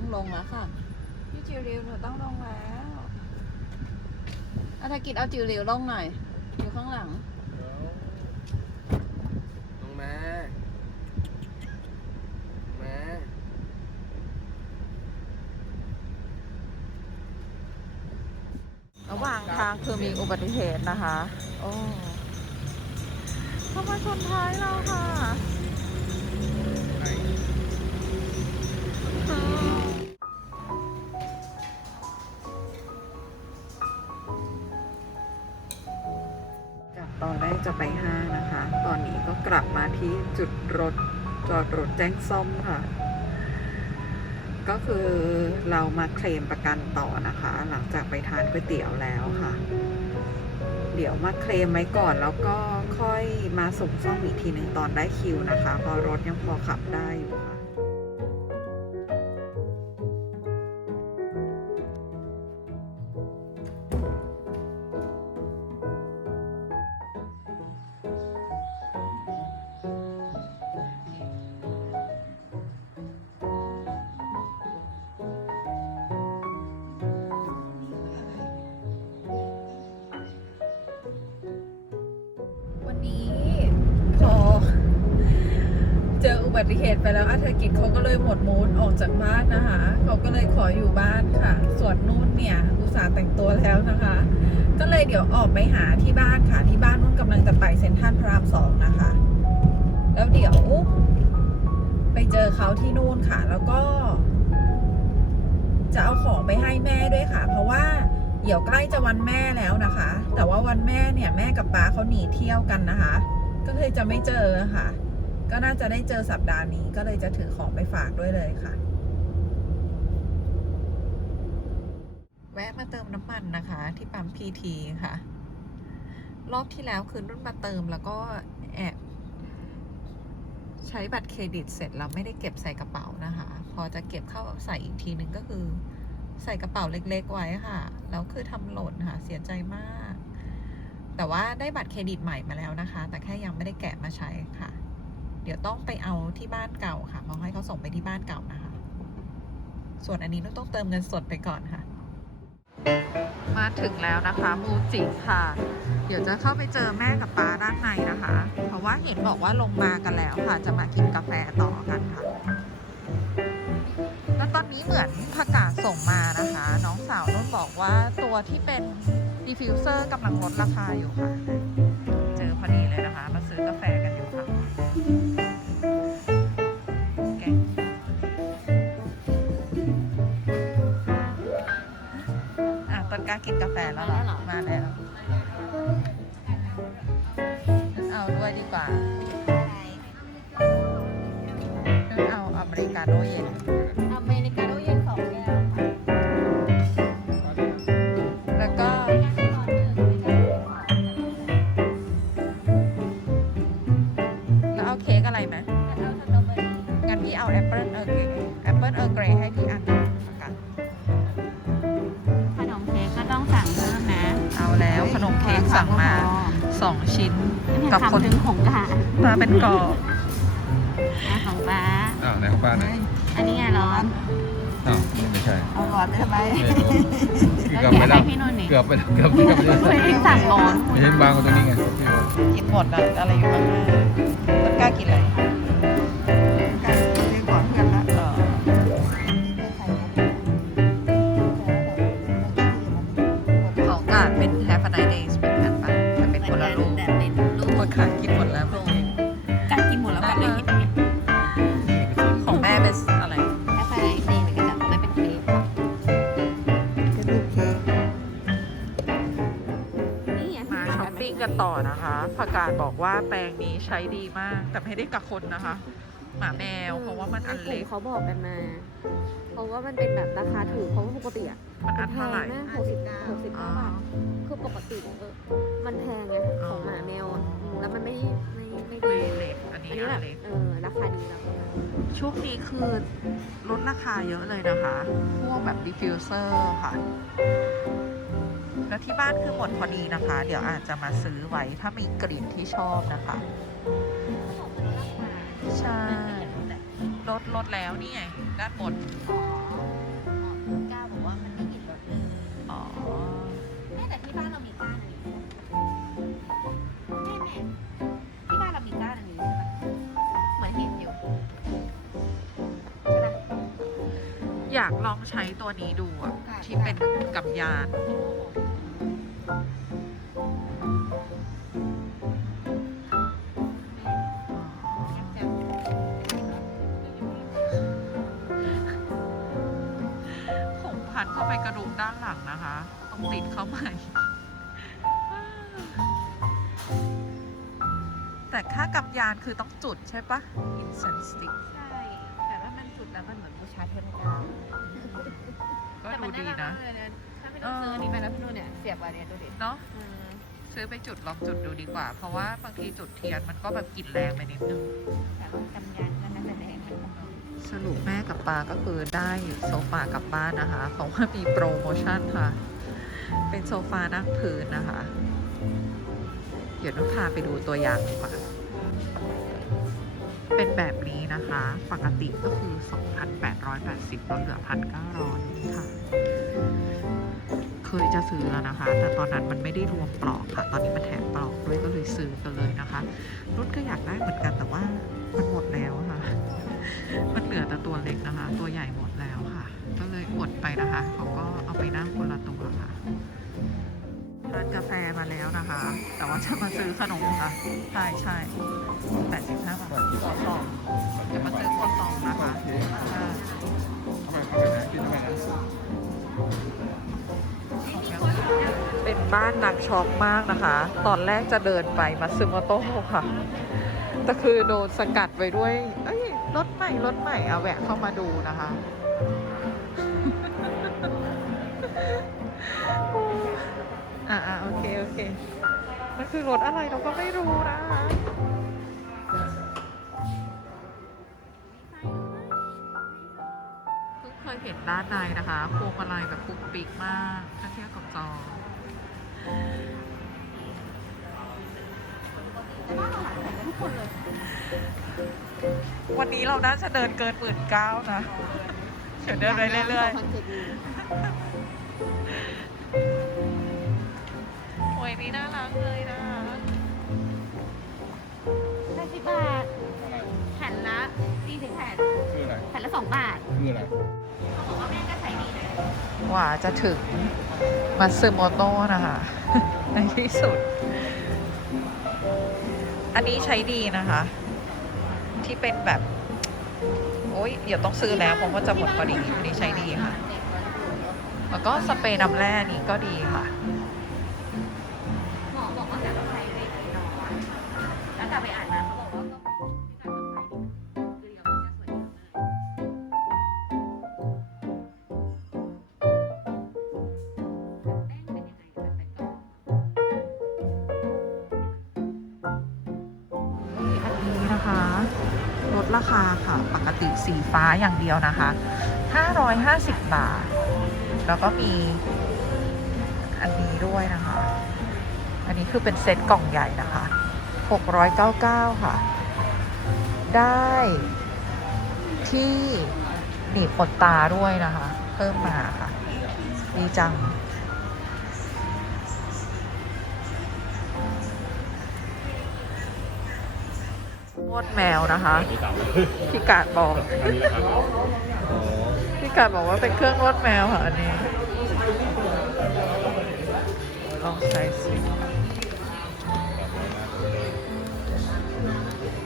ต้องลงแล้วค่ะ พี่จิ๋วหลิวหนูต้องลงแล้วอาธกิจเอาจิ๋วหลิวลงหน่อย อยู่ข้างหลัง ลงมามา ระหว่างทางคือมีอุบัติเหตุนะคะ โอ้เข้ามาชนท้ายเราค่ะ จากตอนแรกจะไปห้างนะคะ ตอนนี้ก็กลับมาที่จุดรถจอดรถแจ้งซ่อมค่ะ ก็คือเรามาเคลมประกันต่อนะคะ หลังจากไปทานก๋วยเตี๋ยวแล้วค่ะ เดี๋ยวมาเคลมไว้ก่อนแล้วก็ค่อยมาส่งซ่อมอีกทีหนึ่งตอนได้คิวนะคะเพราะรถยังพอขับได้อยู่ ติเหตุไปแล้วอาเธกิจเขาก็เลยหมดมูดออกจากบ้านนะคะเขาก็เลยขออยู่บ้านค่ะ ส่วนนู่นเนี่ยอุตส่าห์แต่งตัวแล้วนะคะ ก็เลยเดี๋ยวออกไปหาที่บ้านค่ะที่บ้านนุ่นกำลังจะไปเซ็นทรัลพระรามสองนะคะ แล้วเดี๋ยว ไปเจอเขาที่นู่นค่ะ แล้วก็ จะเอาของไปให้แม่ด้วยค่ะ เพราะว่าเดี๋ยวใกล้จะวันแม่แล้วนะคะ แต่ว่าวันแม่เนี่ยแม่กับป้าเขาหนีเที่ยวกันนะคะ ก็เลยจะไม่เจอค่ะ ก็น่าจะได้เจอสัปดาห์นี้ก็เลยจะถือของไปฝากด้วยเลยค่ะ แวะมาเติมน้ำมันนะคะ ที่ปั๊มพีทีค่ะ รอบที่แล้วคือนุ่นมาเติมแล้วก็แอบใช้บัตรเครดิตเสร็จแล้วไม่ได้เก็บใส่กระเป๋านะคะ พอจะเก็บเข้าใส่อีกทีนึงก็คือ ใส่กระเป๋าเล็กๆไว้ค่ะแล้วคือทำหล่นค่ะ เสียใจมาก แต่ว่าได้บัตรเครดิตใหม่มาแล้วนะคะ แต่แค่ยังไม่ได้แกะมาใช้ค่ะ เดี๋ยวต้องไปเอาที่บ้านเก่าค่ะมาให้เขาส่งไปที่บ้านเก่านะคะ ส่วนอันนี้ต้องเติมเงินสดไปก่อนค่ะ มาถึงแล้วนะคะมูจิค่ะ เดี๋ยวจะเข้าไปเจอแม่กับป้าด้านในนะคะ เพราะว่าเห็นบอกว่าลงมากันแล้วค่ะ จะมากินกาแฟต่อกันค่ะแล้วตอนนี้เหมือนประกาศส่งมานะคะ น้องสาวนุ่นบอกว่าตัวที่เป็นดิฟิวเซอร์กำลังลดราคาอยู่ค่ะ เจอพอดีเลยนะคะ มาซื้อกาแฟกันอยู่ค่ะ อะต้นกล้ากินกาแฟแล้วเหรอ มาแล้วงั้นเอาด้วยดีกว่างั้นเอาอเมริกาโน่เย็น ชิ้นกักับบคนถึงของกาตาเป็นกรอบอะของป้าอ้าวไหนของป้าไหนอันนี้ไงร้อนอ้าวไม่ใช่เอาหลอดได้ไหมเกือบไปแล้วให้พี่นุ่นนี่เกือบไปเกือบเกือบไม่ได้สั่งร้อนไม่ใช่บางกว่าตัวนี้ไงกินหมดอะอะไรอยู่ข้างหน้าต้นกล้ากินอะไร กันต่อนะคะประกาศบอกว่าแปลงนี้ใช้ดีมาก แต่ไม่ได้กับคนนะคะ หมาแมวเพราะว่ามันอันในกเล็ลุ่กมเขาบอกกันมา เพราะว่ามันเป็นแบบราคาถูกเพราะว่าปกติอะมันอันแพเท่างไหร่มากหกสิบหกสิบอ๋อเก้าบาทคือปกติเออมันแพงไงของหมาแมวอะอืมแล้วมันไม่ไม่ไม่ดีไม่เล็กอันนี้อันนี้อัแบนบเล็กเออราคาดีแล้วก็ช่วงนี้คือลดราคาเยอะเลยนะคะ พวกแบบดิฟฟิวเซอร์ค่ะ แล้วที่บ้านคือหมดพอดีนะคะ เดี๋ยวอาจจะมาซื้อไว้ถ้ามีกลิ่นที่ชอบนะคะ ใช่ลดลดแล้วนี่ไงด้านบนก้าบอกว่ามันไม่กลิ่นรสเลยอ๋อแม่แต่ที่บ้านเรามีก้านอันนี้แม่แม่ที่บ้านเรามีก้านอันนี้ใช่ไหมเหมือนเห็นอยู่ใช่ไหมอยากลองใช้ตัวนี้ดูอะค่ะที่เป็นกับยาน ระดูกด้านหลังนะคะ ต้องติดเข้าใหม่แต่ค่ากับยานคือต้องจุดใช่ปะ incense stick ใช่ แต่ว่ามันสุดแล้วมันเหมือนบูชาเทพเจ้าก็แต่ดูมันดีน่ารักนะมากเลยนะ ถ้าไม่ต้องซื้ออันนี้ไปแล้วพี่นุ่นเนี่ยเสียบไว้เนี่ยดูดิเนาะอืมซื้อไปจุดลองจุดดูดีกว่า เพราะว่าบางทีจุดเทียนมันก็แบบกลิ่นแรงไปนิดนึงแต่ว่ากำยันก็น่า สรุปแม่กับปาก็คือได้โซฟากลับบ้านนะคะ เพราะว่ามีโปรโมชั่นค่ะ เป็นโซฟานั่งพื้นนะคะ เดี๋ยวต้องพาไปดูตัวอย่างดีกว่าเป็นแบบนี้นะคะ ปกติก็คือ 2,880ลดเหลือ 1,900 ค่ะ เคยจะซื้อแล้วนะคะ แต่ตอนนั้นมันไม่ได้รวมปลอกค่ะ ตอนนี้มันแถมปลอกด้วยก็เลยซื้อกันเลยนะคะ รุ่นก็อยากได้เหมือนกันแต่ว่ามันหมดแล้ว ตัวเล็กนะคะ ตัวใหญ่หมดแล้วค่ะ ก็เลยอดไปนะคะเขาก็เอาไปนั่งคนละตัวค่ะทานกาแฟมาแล้วนะคะ แต่ว่าจะมาซื้อขนมค่ะ ใช่ใช่แปดสิบห้าบาทคอซองจะมาซื้อคอซองนะคะอ่าทำไมทำไมนะกินทำไมนะเป็นบ้านนักช็อปมากนะคะ ตอนแรกจะเดินไปมาซึโมโต้ค่ะ แต่คือโดนสกัดไว้ด้วยย รถใหม่รถใหม่เอาแวะเข้ามาดูนะคะอ่าโอเค โอเค มันคือรถอะไรเราก็ไม่รู้นะเพิ่งเคยเห็นด้านในนะคะพวงมาลัยแบบปุกปิกมากถ้าเทียบกับจอทุกคนเลย วันนี้เราน่าจะเดินเกินหมื่นเก้านะเดี๋ยวเดินไปเรื่อยๆโอ้ยนี่น่ารักเลยนะแปดสิบบาทอะไรแผ่นละสี่สิบแผ่นคืออะไรแผ่นละสองบาทคืออะไรเขาบอกว่าแม่ก็ใช้ดีนะกว่าจะถึงมาซึโมโต้นะคะในที่สุด อันนี้ใช้ดีนะคะ ที่เป็นแบบ โอ้ยเดี๋ยวต้องซื้อแล้วผมก็จะหมดพอดีอันนี้ใช้ดีค่ะ แล้วก็สเปรย์น้ำแร่นี่ก็ดีค่ะหมอบอกว่าจะต้องใช้เวทีน้อนแล้วกลับไปอ่านาอย่างเดียวนะคะ 550 บาท แล้วก็มีอันนี้ด้วยนะคะ อันนี้คือเป็นเซตกล่องใหญ่นะคะ 699 ค่ะ ได้ที่หนีบขนตาด้วยนะคะ เพิ่มมาค่ะ ดีจัง นวดแมวนะคะพี่กาดบอกพี่กาดบอกว่าเป็นเครื่องนวดแมวค่ะอันนี้ลองใช้สิ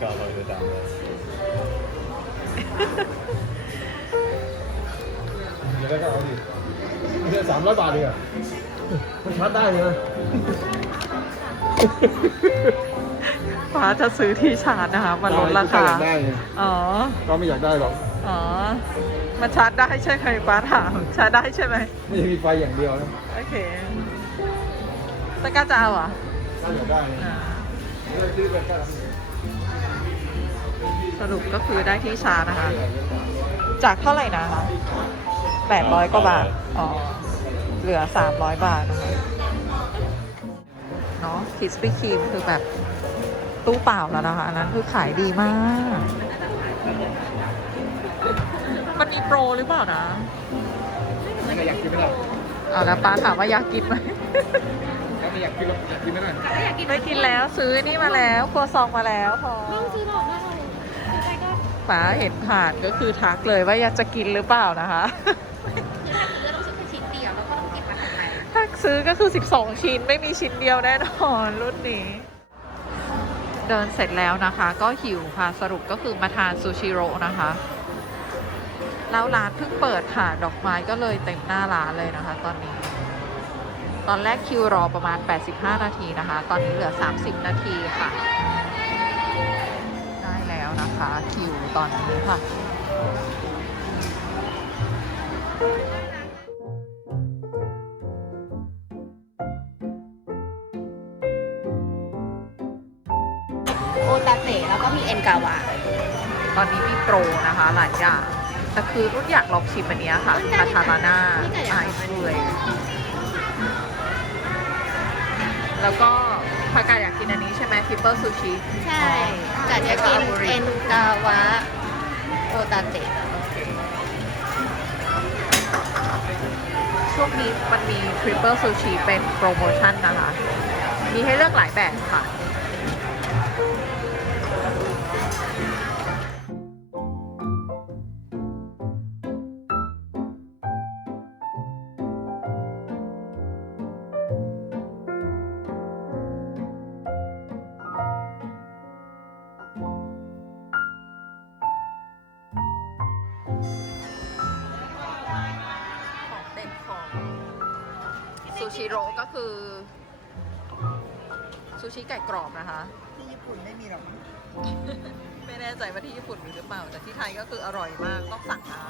ก็เราจะดังเดี๋ยวก็เอาดิเดือนสามร้อยบาทเองอะมันชาร์จได้เลยนะ ฟ้าจะซื้อที่ชาร์จนะคะมาลดราคาอยากได้ไงอ๋อ ก็ไม่อยากได้หรอกอ๋อ มันชาร์จได้ใช่ไหมฟ้าถาม ชาร์จได้ใช่ไหม ไม่ใช่มีไฟอย่างเดียวนะโอเคตะกร้าจะเอาเหรอถ้าอยากได้นะอ่าเลยซื้อไปก็สรุปก็คือได้ที่ชาร์จนะคะ จากเท่าไหร่นะคะแปดร้อยกว่าบาท อ๋อ เหลือสามร้อยบาทนะคะ เนาะคิสปี้ครีมคือแบบ ตู้เปล่าแล้วนะคะ อันนั้นคือขายดีมาก มันมีโปรหรือเปล่านะไม่ได้อยากกินไม่ได้เอาแล้วป้าถามว่าอยากกินไหมถ้าไม่อยากกินเราอยากกินไม่ได้แต่อยากกินไม่กินแล้วซื้อนี่มาแล้วครัวซองมาแล้วพอไม่ซื้อหรอกมากเลยใครก็ป้าเห็นผ่านก็คือทักเลยว่าอยากจะกินหรือเปล่านะคะคือถ้าซื้อต้องซื้อแค่ชิ้นเดียวแล้วก็ต้องเก็บมาทำไมถ้าซื้อก็คือ 12 ชิ้นไม่มีชิ้นเดียวแน่นอนรุ่นนี้ เดินเสร็จแล้วนะคะ ก็หิวค่ะสรุปก็คือมาทานซูชิโร่นะคะแล้วร้านเพิ่งเปิดค่ะ ดอกไม้ก็เลยเต็มหน้าร้านเลยนะคะ ตอนนี้ ตอนแรกคิวรอประมาณ 85 นาทีนะคะ ตอนนี้เหลือ 30 นาทีค่ะ ได้แล้วนะคะคิวตอนนี้ค่ะ มีเอ็นกาวาตอนนี้มีโปรนะคะหลายอย่าง แต่คือรุ่นอยากลองชิมอันเนี้ยค่ะคาทาราน่าไอซ์เลยแล้วก็พากาอยากกินอันนี้ใช่ไหมทิปเปิลซูชิใช่กัดจะกินเอ็นกาวะโอตาเตะช่วงนี้มันมีทริปเปิลซูชิเป็นโปรโมชั่นนะคะ มีให้เลือกหลายแบบค่ะ ซูชิโร่ก็คือ ซูชิไก่กรอบนะคะ ที่ญี่ปุ่นไม่มีหรอกมั้งไม่แน่ใจว่าที่ญี่ปุ่นมีหรือเปล่า แต่ที่ไทยก็คืออร่อยมากต้องสั่งนะ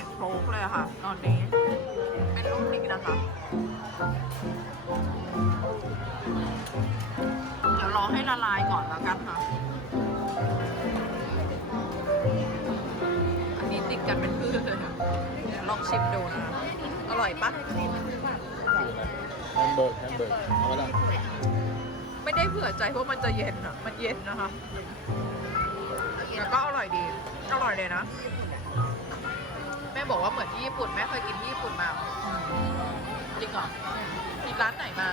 ข็งโครกเลยอะค่ะ ตอนนี้ เป็นลูกนี้นะคะเดี๋ยวรอให้ละลายก่อนแล้วกันค่ะ อันนี้ติดกันเป็นพืชเลยค่ะเดี๋ยวลองชิมดูนะอร่อยปะแฮมเบอร์แฮมเบอร์เอาไปละไม่ได้เผื่อใจว่ามันจะเย็นอะ มันเย็นนะคะแต่ก็อร่อยดี อร่อยเลยนะแม่บอกว่าเหมือนที่ญี่ปุ่นแม่เคยกินที่ญี่ปุ่นมาจริงเหรอกินร้านไหนมา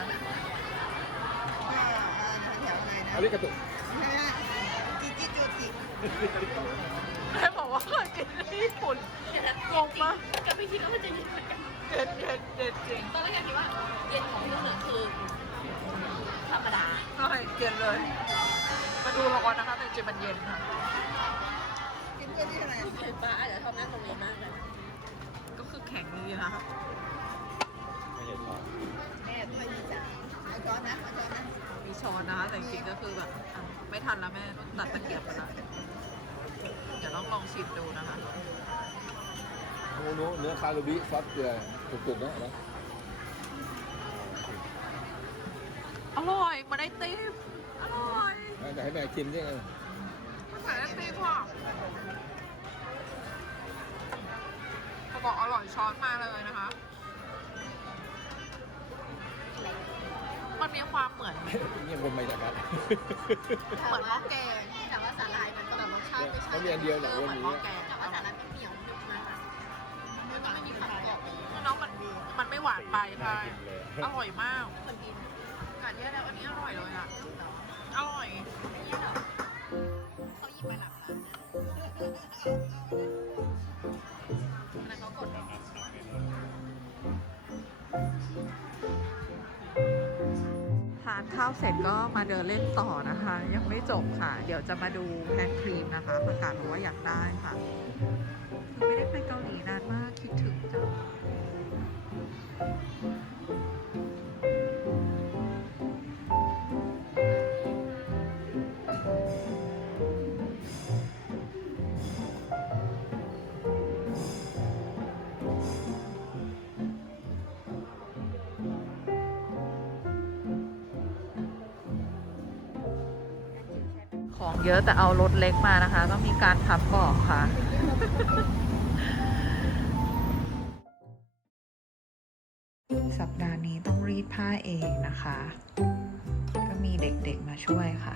แถวไหนนะอาริกาตุจิจิจูจิแม่บอกว่าเคยกินที่ญี่ปุ่นงงปะก็ไม่คิดว่ามันจะเย็นเหมือนกันเย็นเย็นเย็นจริงตอนแรกคิดว่าเย็นของที่เหลือคือธรรมดาใช่เย็นเลย มาดูร้อนนะคะแต่จริงๆมันเย็นค่ะกินเพื่อที่อะไรเห็นป้าอาจจะชอบนั่งตรงนี้มากเลยก็คือแข็งดีนะคะไม่เห็นหรอกแม่ไม่มีจ่ายเอาช้อนนะเอาช้อนนะมีช้อนนะคะแต่จริงๆก็คือแบบอะไม่ทันแล้วแม่ต้องตัดตะเกียบไปละเดี๋ยวต้องลองชิมดูนะคะโน้โน้เนื้อคารูบิซอสเกลือสุดๆนะนะอร่อยมาได้ติมอร่อย แต่ให้แม่ชิมใช่ไหมมันใส่ได้ติมว่ะเบอกอร่อยช้อนมาเลยนะคะ มันมีความเหมือนเงียบวนไปจากกันเหมือนหม้อแกงแต่ว่าสาหร่ายมันก็แต่รสชาติไม่ใช่มันมีอันเดียวแหละเหมือนหม้อแกงแต่ว่าสาหร่ายมันเหนียวนุ่มมากแล้วก็ไม่มีผักกรอบน้องมันมันไม่หวานไปใช่เลยอร่อยมากเหมือนกินกัดแย่แล้วอันนี้อร่อยเลยอะ อร่อยนี่เหรอเขาหยิบมาหลับร้าน นะอันนั้นเขากดทานข้าวเสร็จก็มาเดินเล่นต่อนะคะ ยังไม่จบค่ะ เดี๋ยวจะมาดูแฮนครีมนะคะ ประกาศบอกว่าอยากได้ค่ะคือไม่ได้ไปเกาหลีนานมากคิดถึงจัง เยอะแต่เอารถเล็กมานะคะ ต้องมีการพับเบอกค่ะสัปดาห์นี้ต้องรีดผ้าเองนะคะ ก็มีเด็กๆมาช่วยค่ะ